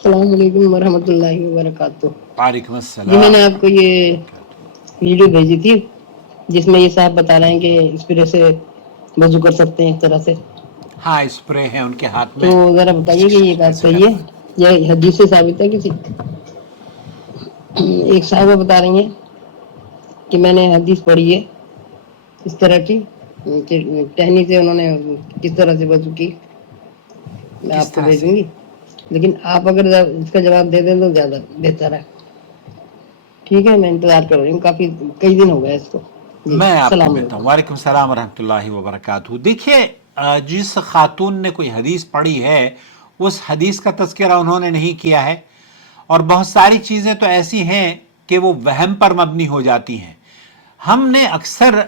السلام علیکم ورحمۃ اللہ وبرکاتہ۔ وعلیکم جی میں السلام۔ نے آپ کو یہ ویڈیو بھیجی تھی جس میں یہ صاحب بتا رہے ہیں کہ اسپرے سے وضو کر سکتے ہیں ایک طرح سے، ہاں اسپرے ہے ان کے ہاتھ تو میں، ذرا بتائیے کہ یہ بات کیسے صحیح کرنا؟ ہے یا حدیث سے ثابت ہے کسی؟ ایک صاحبہ بتا رہی ہیں کہ میں نے حدیث پڑھی ہے اس طرح کی کہ ٹہنی سے انہوں نے کس طرح سے وضو کی، میں کس آپ کو طرح سے؟ بھیجوں گی، لیکن آپ اگر اس کا جواب دے دیں تو زیادہ بہتر ہے۔ ٹھیک ہے، میں انتظار کر رہی ہوں، کافی کئی دن ہو گئے اس کو۔ جی میں آپ کو السلام دیتا ہوں۔ علیکم۔ وعلیکم السلام ورحمۃ اللہ وبرکاتہ۔ دیکھیے، جس خاتون نے کوئی حدیث پڑھی ہے اس حدیث کا تذکرہ انہوں نے نہیں کیا ہے، اور بہت ساری چیزیں تو ایسی ہیں کہ وہ وہم پر مبنی ہو جاتی ہیں۔ ہم نے اکثر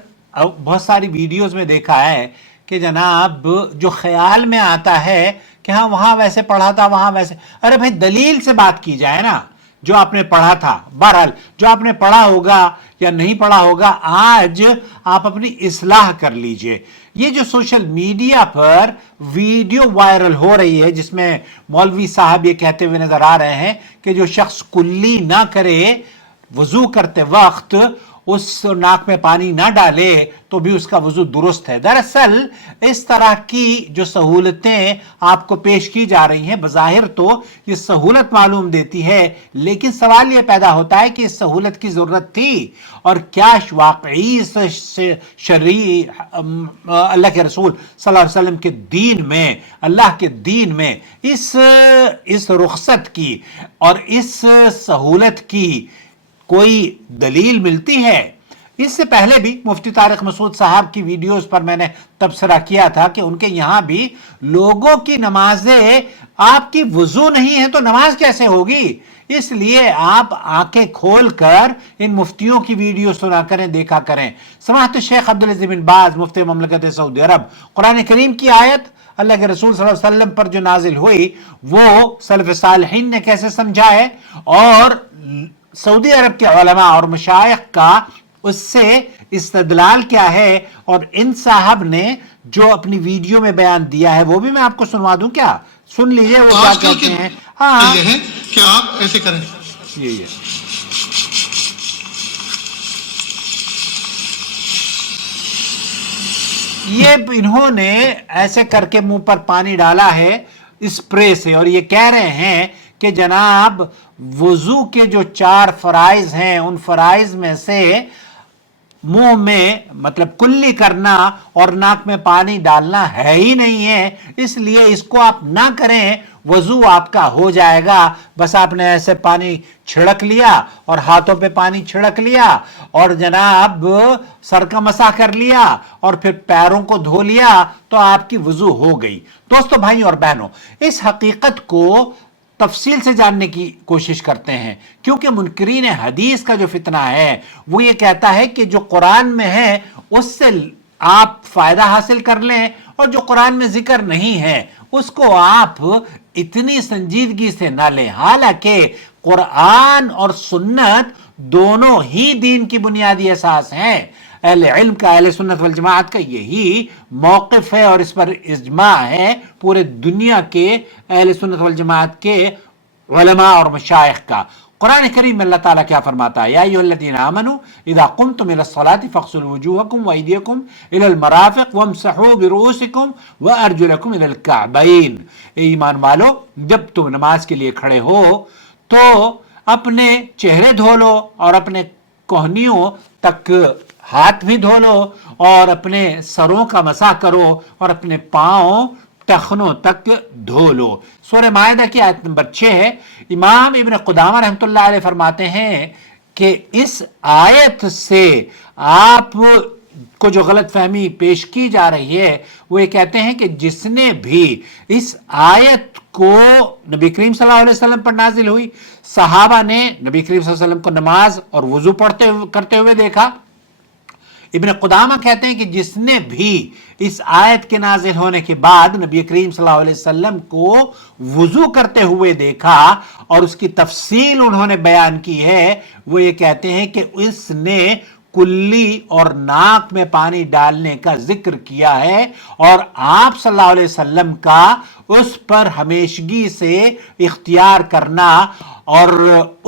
بہت ساری ویڈیوز میں دیکھا ہے کہ جناب جو خیال میں آتا ہے کہ ہاں وہاں ویسے پڑھا تھا، وہاں ویسے، ارے بھائی دلیل سے بات کی جائے نا، جو آپ نے پڑھا تھا۔ بہرحال جو آپ نے پڑھا ہوگا یا نہیں پڑھا ہوگا، آج آپ اپنی اصلاح کر لیجئے۔ یہ جو سوشل میڈیا پر ویڈیو وائرل ہو رہی ہے جس میں مولوی صاحب یہ کہتے ہوئے نظر آ رہے ہیں کہ جو شخص کلی نہ کرے وضو کرتے وقت، اس ناک میں پانی نہ ڈالے تو بھی اس کا وضو درست ہے۔ دراصل اس طرح کی جو سہولتیں آپ کو پیش کی جا رہی ہیں بظاہر تو یہ سہولت معلوم دیتی ہے، لیکن سوال یہ پیدا ہوتا ہے کہ اس سہولت کی ضرورت تھی، اور کیا واقعی شرعی اللہ کے رسول صلی اللہ علیہ وسلم کے دین میں، اللہ کے دین میں اس رخصت کی اور اس سہولت کی کوئی دلیل ملتی ہے؟ اس سے پہلے بھی مفتی طارق مسعود صاحب کی ویڈیوز پر میں نے تبصرہ کیا تھا کہ ان کے یہاں بھی لوگوں کی نمازیں، آپ کی وضو نہیں ہے تو نماز کیسے ہوگی؟ اس لیے آپ آنکھیں کھول کر ان مفتیوں کی ویڈیو سنا کریں، دیکھا کریں۔ سماحت الشیخ عبدالعزیز بن باز مفتی مملکت سعودی عرب، قرآن کریم کی آیت اللہ کے رسول صلی اللہ علیہ وسلم پر جو نازل ہوئی وہ سلف صالحین نے کیسے سمجھا ہے، اور سعودی عرب کے علماء اور مشائخ کا اس سے استدلال کیا ہے، اور ان صاحب نے جو اپنی ویڈیو میں بیان دیا ہے وہ بھی میں آپ کو سنوا دوں کیا؟ سن لیجئے وہ کیا کہتے ہیں۔ ہاں یہ ہے کہ آپ ایسے کریں، یہ انہوں نے ایسے کر کے منہ پر پانی ڈالا ہے اسپرے سے، اور یہ کہہ رہے ہیں کہ جناب وضو کے جو 4 فرائض ہیں ان فرائض میں سے منہ میں مطلب کلی کرنا اور ناک میں پانی ڈالنا ہے ہی نہیں ہے، اس لیے اس کو آپ نہ کریں، وضو آپ کا ہو جائے گا۔ بس آپ نے ایسے پانی چھڑک لیا اور ہاتھوں پہ پانی چھڑک لیا اور جناب سر کا مسح کر لیا اور پھر پیروں کو دھو لیا تو آپ کی وضو ہو گئی۔ دوستو، بھائی اور بہنوں، اس حقیقت کو تفصیل سے جاننے کی کوشش کرتے ہیں، کیونکہ منکرین حدیث کا جو فتنہ ہے وہ یہ کہتا ہے کہ جو قرآن میں ہے اس سے آپ فائدہ حاصل کر لیں، اور جو قرآن میں ذکر نہیں ہے اس کو آپ اتنی سنجیدگی سے نہ لیں، حالانکہ قرآن اور سنت دونوں ہی دین کی بنیادی اساس ہیں۔ اہل علم کا، اہل سنت والجماعت کا یہی موقف ہے، اور اس پر اجماع ہے پورے دنیا کے اہل سنت والجماعت کے علماء اور مشائخ کا۔ قرآن کریم میں اللہ تعالیٰ کیا فرماتا ہے؟ یا ایھا الذین آمنوا اذا قمتم الى الصلاة فاغسلوا وجوہکم وایدیکم الى المرافق وامسحوا برؤوسکم وارجلکم الى الکعبین۔ اے ایمان والو، جب تم نماز کے لیے کھڑے ہو تو اپنے چہرے دھو لو اور اپنے کوہنیوں تک ہاتھ بھی دھو لو اور اپنے سروں کا مسح کرو اور اپنے پاؤں ٹخنوں تک دھو لو۔ سورہ مائدہ کی آیت نمبر 6 ہے۔ امام ابن قدامہ رحمۃ اللہ علیہ فرماتے ہیں کہ اس آیت سے آپ کو جو غلط فہمی پیش کی جا رہی ہے وہ یہ کہتے ہیں کہ جس نے بھی اس آیت کو، نبی کریم صلی اللہ علیہ وسلم پر نازل ہوئی، صحابہ نے نبی کریم صلی اللہ علیہ وسلم کو نماز اور وضو کرتے ہوئے دیکھا، ابن قدامہ کہتے ہیں کہ جس نے بھی اس آیت کے نازل ہونے کے بعد نبی کریم صلی اللہ علیہ وسلم کو وضو کرتے ہوئے دیکھا اور اس کی تفصیل انہوں نے بیان کی ہے، وہ یہ کہتے ہیں کہ اس نے کلی اور ناک میں پانی ڈالنے کا ذکر کیا ہے، اور آپ صلی اللہ علیہ وسلم کا اس پر ہمیشگی سے اختیار کرنا اور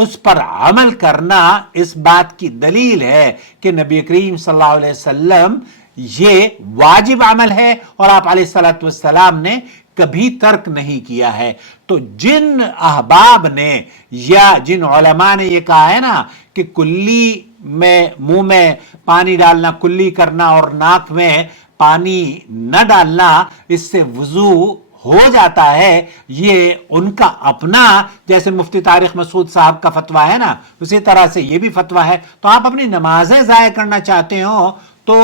اس پر عمل کرنا اس بات کی دلیل ہے کہ نبی کریم صلی اللہ علیہ وسلم یہ واجب عمل ہے اور آپ علیہ الصلوۃ والسلام نے کبھی ترک نہیں کیا ہے. تو جن احباب نے یا جن علماء نے یہ کہا ہے نا کہ کلی میں منہ میں پانی ڈالنا، کلی کرنا اور ناک میں پانی نہ ڈالنا، اس سے وضو ہو جاتا ہے، یہ ان کا اپنا، جیسے مفتی طارق مسعود صاحب کا فتویٰ ہے نا اسی طرح سے یہ بھی فتویٰ ہے. تو آپ اپنی نمازیں ضائع کرنا چاہتے ہو تو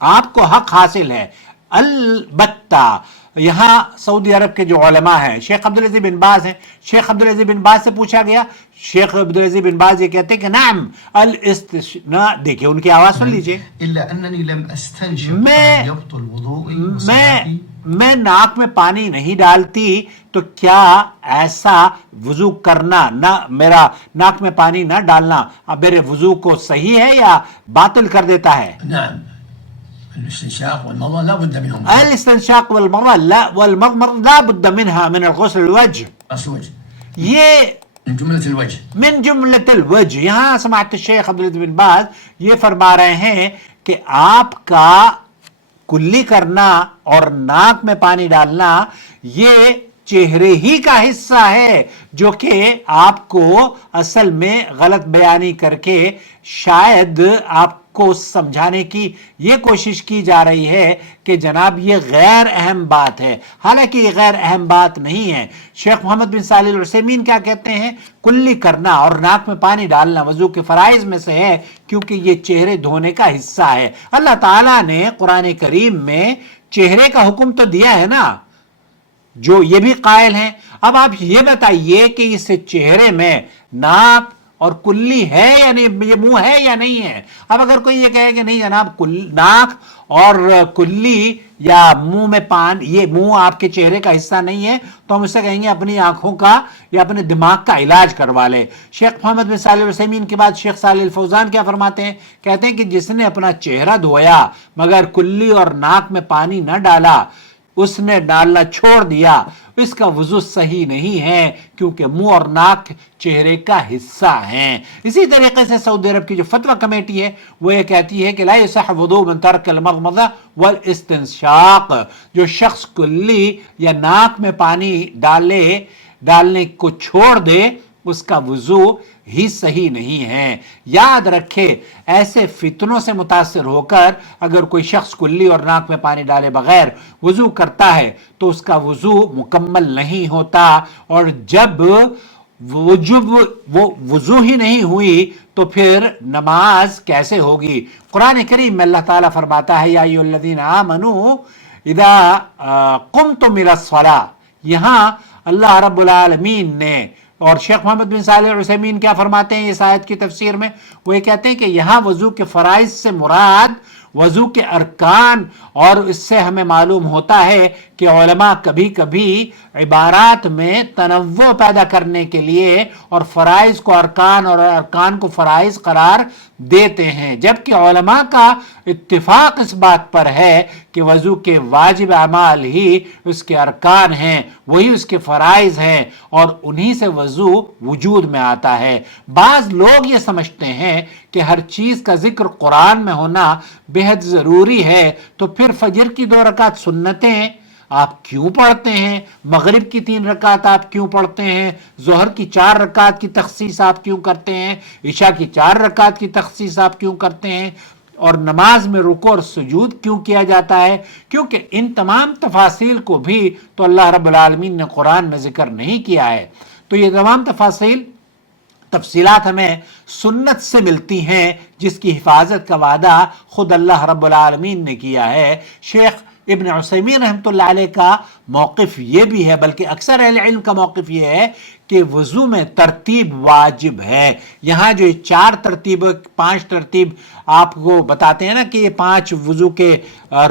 آپ کو حق حاصل ہے. البتہ یہاں سعودی عرب کے جو علماء ہیں، شیخ عبدالعزیز بن باز ہیں، شیخ عبدالعزیز بن باز سے پوچھا گیا، شیخ عبدالعزیز بن باز یہ کہتے ہیں کہ نعم الاستثناء، دیکھیں ان کی آواز سن لیجئے، میں ناک میں پانی نہیں ڈالتی تو کیا ایسا وضو کرنا، نہ میرا ناک میں پانی نہ ڈالنا اب میرے وضو کو صحیح ہے یا باطل کر دیتا ہے؟ نعم الاستنشاق والمضمضة لا بد منهم. الاستنشاق والمضمضة لا بد منها من الغسل الوجه، الوجه یہ من جملة الوجه. من جملت الوجه. یہاں سماعت الشیخ عبدالعزیز بن باز یہ فرما رہے ہیں کہ آپ کا کلی کرنا اور ناک میں پانی ڈالنا یہ چہرے ہی کا حصہ ہے، جو کہ آپ کو اصل میں غلط بیانی کر کے شاید آپ کو سمجھانے کی یہ کوشش کی جا رہی ہے کہ جناب یہ غیر اہم بات ہے، حالانکہ یہ غیر اہم بات نہیں ہے. شیخ محمد بن صالح العثیمین کیا کہتے ہیں؟ کلی کرنا اور ناک میں پانی ڈالنا وضو کے فرائض میں سے ہے، کیونکہ یہ چہرے دھونے کا حصہ ہے. اللہ تعالیٰ نے قرآن کریم میں چہرے کا حکم تو دیا ہے نا، جو یہ بھی قائل ہیں. اب آپ یہ بتائیے کہ اس چہرے میں ناک اور کلی ہے یا نہیں، یہ منہ ہے یا نہیں ہے. اب اگر کوئی یہ کہے کہ نہیں جناب ناک اور کلی یا منہ میں پان، یہ منہ آپ کے چہرے کا حصہ نہیں ہے، تو ہم اس سے کہیں گے اپنی آنکھوں کا یا اپنے دماغ کا علاج کروا لے. شیخ محمد بن صالح العثیمین کے بعد شیخ صالح الفوزان کیا فرماتے ہیں؟ کہتے ہیں کہ جس نے اپنا چہرہ دھویا مگر کلی اور ناک میں پانی نہ ڈالا، اس نے ڈالنا چھوڑ دیا، اس کا وضو صحیح نہیں ہے، کیونکہ منہ اور ناک چہرے کا حصہ ہیں. اسی طریقے سے سعودی عرب کی جو فتویٰ کمیٹی ہے وہ یہ کہتی ہے کہ لا یصح وضو من ترک المضمضہ والاستنشاق، جو شخص کلی یا ناک میں پانی ڈالنے کو چھوڑ دے اس کا وضو ہی صحیح نہیں ہے. یاد رکھے ایسے فتنوں سے متاثر ہو کر اگر کوئی شخص کلی اور ناک میں پانی ڈالے بغیر وضو کرتا ہے تو اس کا وضو مکمل نہیں ہوتا، اور جب وہ وضو ہی نہیں ہوئی تو پھر نماز کیسے ہوگی؟ قرآن کریم میں اللہ تعالیٰ فرماتا ہے یا ایھا الذین آمنوا اذا قمتم الی الصلاۃ. یہاں اللہ رب العالمین نے، اور شیخ محمد بن صالح العثیمین کیا فرماتے ہیں اس آیت کی تفسیر میں؟ وہ یہ کہتے ہیں کہ یہاں وضو کے فرائض سے مراد وضو کے ارکان، اور اس سے ہمیں معلوم ہوتا ہے کہ علماء کبھی کبھی عبارات میں تنوع پیدا کرنے کے لیے اور فرائض کو ارکان اور ارکان کو فرائض قرار دیتے ہیں، جبکہ علماء کا اتفاق اس بات پر ہے کہ وضو کے واجب اعمال ہی اس کے ارکان ہیں، وہی اس کے فرائض ہیں، اور انہی سے وضو وجود میں آتا ہے. بعض لوگ یہ سمجھتے ہیں کہ ہر چیز کا ذکر قرآن میں ہونا بہت ضروری ہے، تو پھر فجر کی 2 رکعت سنتیں آپ کیوں پڑھتے ہیں؟ مغرب کی 3 رکعت آپ کیوں پڑھتے ہیں؟ ظہر کی 4 رکعت کی تخصیص آپ کیوں کرتے ہیں؟ عشاء کی 4 رکعت کی تخصیص آپ کیوں کرتے ہیں؟ اور نماز میں رکوع اور سجود کیوں کیا جاتا ہے؟ کیونکہ ان تمام تفاصیل کو بھی تو اللہ رب العالمین نے قرآن میں ذکر نہیں کیا ہے. تو یہ تمام تفصیلات ہمیں سنت سے ملتی ہیں، جس کی حفاظت کا وعدہ خود اللہ رب العالمین نے کیا ہے. شیخ ابن عثیمین رحمۃ اللہ علیہ کا موقف یہ بھی ہے، بلکہ اکثر اہل علم کا موقف یہ ہے کہ وضو میں ترتیب واجب ہے. یہاں جو 4 ترتیب 5 ترتیب آپ کو بتاتے ہیں نا کہ یہ 5 وضو کے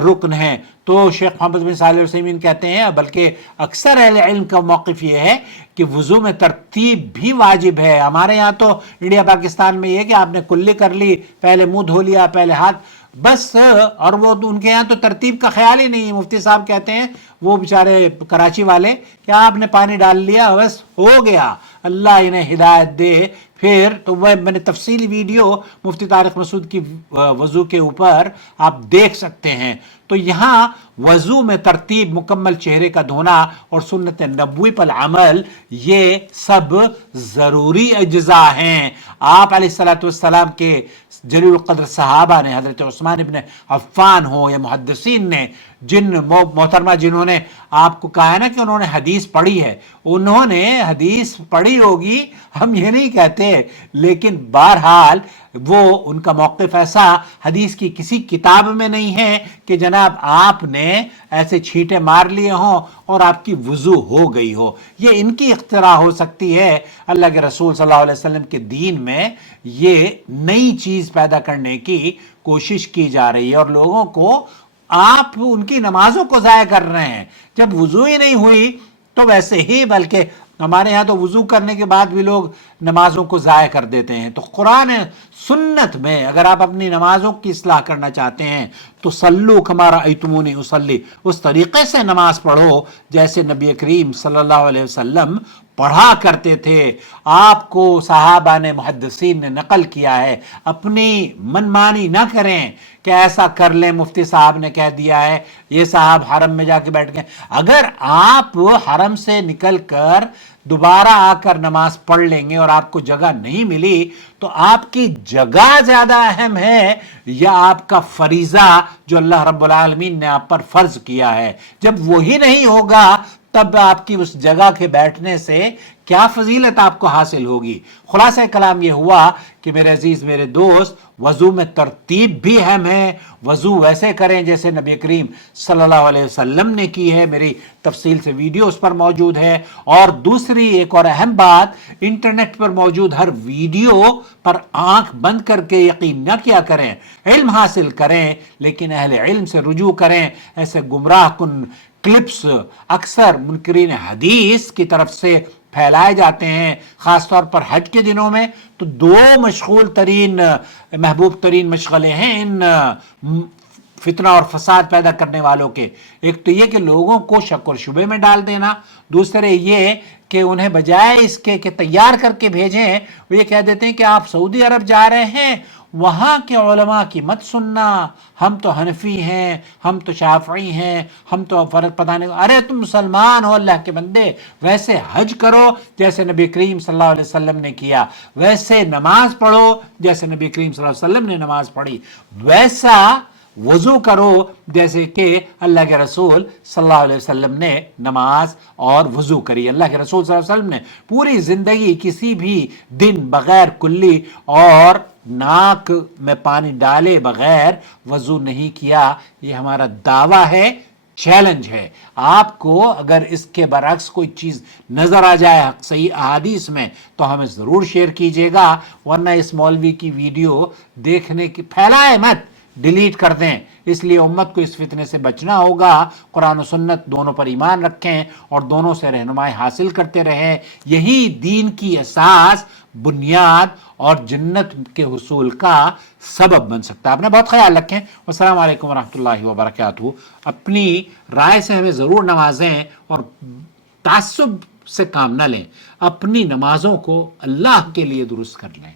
رکن ہیں، تو شیخ محمد بن صالح العثیمین کہتے ہیں بلکہ اکثر اہل علم کا موقف یہ ہے کہ وضو میں ترتیب بھی واجب ہے. ہمارے یہاں تو انڈیا پاکستان میں یہ کہ آپ نے کلی کر لی، پہلے منہ دھو لیا، پہلے ہاتھ بس اور وہ ان کے یہاں تو ترتیب کا خیال ہی نہیں ہے. مفتی صاحب کہتے ہیں وہ بیچارے کراچی والے کہ آپ نے پانی ڈال لیا بس ہو گیا, اللہ انہیں ہدایت دے. پھر تو میں نے تفصیلی ویڈیو مفتی طارق مسعود کی وضو کے اوپر آپ دیکھ سکتے ہیں. تو یہاں وضو میں ترتیب, مکمل چہرے کا دھونا اور سنت نبوی پر عمل, یہ سب ضروری اجزاء ہیں. آپ علیہ الصلوۃ والسلام کے جلیل القدر صحابہ نے, حضرت عثمان ابن عفان ہو یا محدثین نے, جن محترمہ جنہوں نے آپ کو کہا ہے نا کہ انہوں نے حدیث پڑھی ہے, انہوں نے حدیث پڑھی ہوگی, ہم یہ نہیں کہتے, لیکن بہرحال وہ ان کا موقف ایسا حدیث کی کسی کتاب میں نہیں ہے کہ جناب آپ نے ایسے چھینٹے مار لیے ہوں اور آپ کی وضو ہو گئی ہو. یہ ان کی اختراع ہو سکتی ہے. اللہ کے رسول صلی اللہ علیہ وسلم کے دین میں یہ نئی چیز پیدا کرنے کی کوشش کی جا رہی ہے, اور لوگوں کو آپ ان کی نمازوں کو ضائع کر رہے ہیں. جب وضو ہی نہیں ہوئی تو ویسے ہی, بلکہ ہمارے ہاں تو وضو کرنے کے بعد بھی لوگ نمازوں کو ضائع کر دیتے ہیں. تو قرآن سنت میں اگر آپ اپنی نمازوں کی اصلاح کرنا چاہتے ہیں تو صلو کما رأیتمونی اصلی, اس طریقے سے نماز پڑھو جیسے نبی کریم صلی اللہ علیہ وسلم پڑھا کرتے تھے. آپ کو صحابہ نے, محدثین نے نقل کیا ہے. اپنی منمانی نہ کریں کہ ایسا کر لیں, مفتی صاحب نے کہہ دیا ہے, یہ صاحب حرم میں جا کے بیٹھ گئے. اگر آپ حرم سے نکل کر دوبارہ آ کر نماز پڑھ لیں گے اور آپ کو جگہ نہیں ملی تو آپ کی جگہ زیادہ اہم ہے یا آپ کا فریضہ جو اللہ رب العالمین نے آپ پر فرض کیا ہے؟ جب وہی نہیں ہوگا تب آپ کی اس جگہ کے بیٹھنے سے کیا فضیلت آپ کو حاصل ہوگی؟ خلاصہ کلام یہ ہوا کہ میرے عزیز میرے دوست, وضو میں ترتیب بھی اہم ہے. وضو ویسے کریں جیسے نبی کریم صلی اللہ علیہ وسلم نے کی ہے. میری تفصیل سے ویڈیو اس پر موجود ہے. اور دوسری ایک اور اہم بات, انٹرنیٹ پر موجود ہر ویڈیو پر آنکھ بند کر کے یقین نہ کیا کریں. علم حاصل کریں لیکن اہل علم سے رجوع کریں. ایسے گمراہ کن کلپس اکثر منکرین حدیث کی طرف سے پھیلائے جاتے ہیں, خاص طور پر حج کے دنوں میں. تو دو مشغول ترین, محبوب ترین مشغلے ہیں ان فتنہ اور فساد پیدا کرنے والوں کے. ایک تو یہ کہ لوگوں کو شک اور شبے میں ڈال دینا, دوسرے یہ کہ انہیں بجائے اس کے کہ تیار کر کے بھیجیں, وہ یہ کہہ دیتے ہیں کہ آپ سعودی عرب جا رہے ہیں, وہاں کے علماء کی مت سننا, ہم تو حنفی ہیں, ہم تو شافعی ہیں, ہم تو فرق پتہ نہیں. ارے تم مسلمان ہو اللہ کے بندے, ویسے حج کرو جیسے نبی کریم صلی اللہ علیہ وسلم نے کیا, ویسے نماز پڑھو جیسے نبی کریم صلی اللہ علیہ وسلم نے نماز پڑھی, ویسا وضو کرو جیسے کہ اللہ کے رسول صلی اللہ علیہ وسلم نے نماز اور وضو کری. اللہ کے رسول صلی اللہ علیہ وسلم نے پوری زندگی کسی بھی دن بغیر کلی اور ناک میں پانی ڈالے بغیر وضو نہیں کیا. یہ ہمارا دعویٰ ہے, چیلنج ہے. آپ کو اگر اس کے برعکس کوئی چیز نظر آ جائے صحیح احادیث میں تو ہمیں ضرور شیئر کیجیے گا, ورنہ اس مولوی کی ویڈیو دیکھنے کی پھیلائے مت, ڈیلیٹ کر دیں. اس لیے امت کو اس فتنے سے بچنا ہوگا. قرآن و سنت دونوں پر ایمان رکھیں اور دونوں سے رہنمائی حاصل کرتے رہیں. یہی دین کی اساس, بنیاد اور جنت کے حصول کا سبب بن سکتا ہے. اپنا بہت خیال رکھیں. والسلام علیکم ورحمۃ اللہ وبرکاتہ. اپنی رائے سے ہمیں ضرور نوازیں اور تعصب سے کام نہ لیں. اپنی نمازوں کو اللہ کے لیے درست کر لیں.